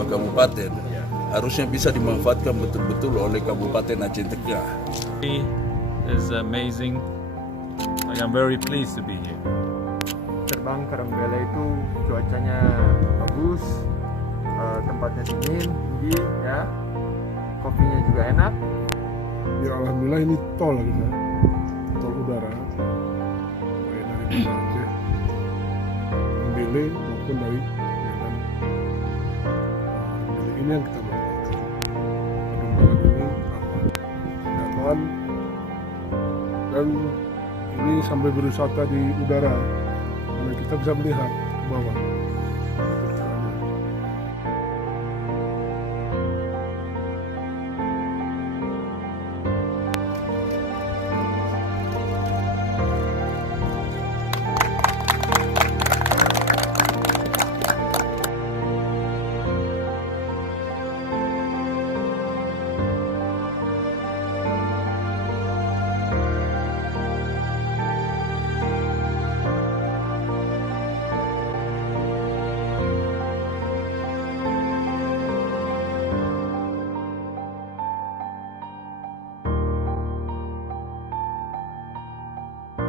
sebuah kabupaten harusnya bisa dimanfaatkan betul-betul oleh Kabupaten Aceh Tengah. Is amazing. I'm very pleased to be here. Terbang ke Renggala itu cuacanya bagus, tempatnya dingin, tinggi, ya, kopinya juga enak. Ya alhamdulillah ini tol gitu, tol udara, baik dari Banda Aceh, Mendele maupun dari Medan. Mendele ini yang kita manfaatkan. Penerbangan ini aman, dan ini sampai berwisata di udara, karena kita bisa melihat ke bawah.